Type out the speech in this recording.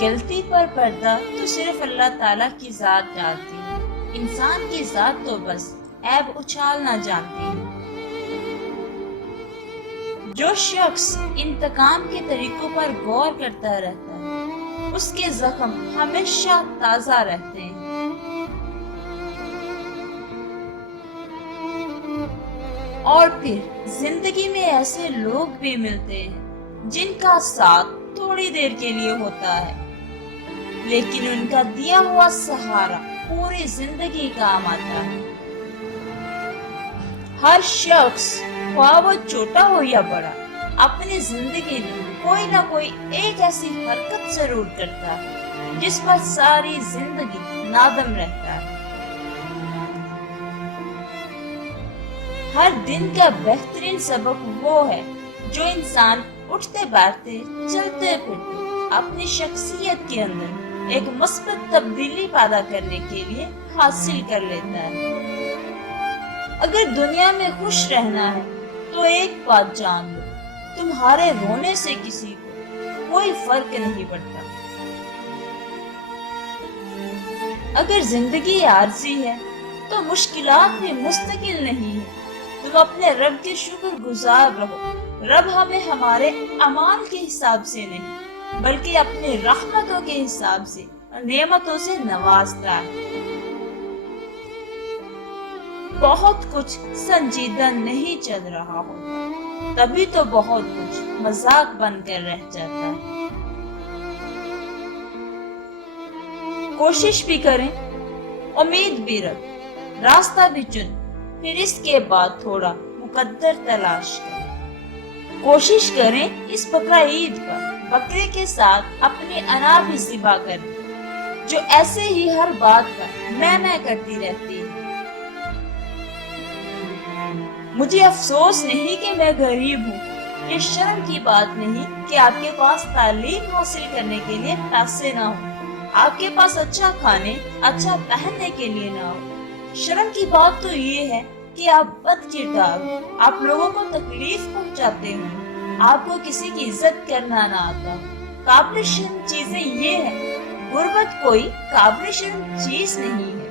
غلطی پر پردہ تو صرف اللہ تعالیٰ کی ذات ڈالتی ہے، انسان کی ذات تو بس عیب اچھالنا جانتی ہے۔ جو شخص انتقام کے طریقوں پر غور کرتا رہتا ہے، اس کے زخم ہمیشہ تازہ رہتے ہیں۔ اور پھر زندگی میں ایسے لوگ بھی ملتے ہیں جن کا ساتھ تھوڑی دیر کے لیے ہوتا ہے، لیکن ان کا دیا ہوا سہارا پوری زندگی کام آتا ہے۔ ہر شخص خواہ وہ چھوٹا ہو یا بڑا، اپنی زندگی میں کوئی نہ کوئی ایک ایسی حرکت ضرور کرتا ہے جس پر ساری زندگی نادم رہتا ہے۔ ہر دن کا بہترین سبق وہ ہے جو انسان اٹھتے بیٹھتے چلتے پھرتے اپنی شخصیت کے اندر ایک مثبت تبدیلی پیدا کرنے کے لیے حاصل کر لیتا ہے۔ اگر دنیا میں خوش رہنا ہے تو ایک بات جان لو، تمہارے رونے سے کسی کو کوئی فرق نہیں پڑتا۔ اگر زندگی عارضی ہے تو مشکلات بھی مستقل نہیں ہے۔ تم اپنے رب کے شکر گزار رہو۔ رب ہمیں ہمارے اعمال کے حساب سے نہیں بلکہ اپنے رحمتوں کے حساب سے اور نعمتوں سے نوازتا ہے۔ بہت کچھ سنجیدہ نہیں چل رہا ہوتا، تبھی تو بہت کچھ مذاق بن کر رہ جاتا ہے۔ کوشش بھی کریں، امید بھی رکھ، راستہ بھی چن، پھر اس کے بعد تھوڑا مقدر تلاش کریں۔ کوشش کریں اس بقرہ عید پر بکرے کے ساتھ اپنی انا بھی ذبح کریں جو ایسے ہی ہر بات پر میں کرتی رہتی ہے۔ مجھے افسوس نہیں کہ میں غریب ہوں، یہ شرم کی بات نہیں کہ آپ کے پاس تعلیم حاصل کرنے کے لیے پیسے نہ ہوں، آپ کے پاس اچھا کھانے اچھا پہننے کے لیے نہ ہو۔ شرم کی بات تو یہ ہے کہ آپ بد کردار، آپ لوگوں کو تکلیف پہنچاتے ہوں، آپ کو کسی کی عزت کرنا نہ آتا۔ قابل شرم چیزیں یہ ہیں، غربت کوئی قابل شرم چیز نہیں ہے۔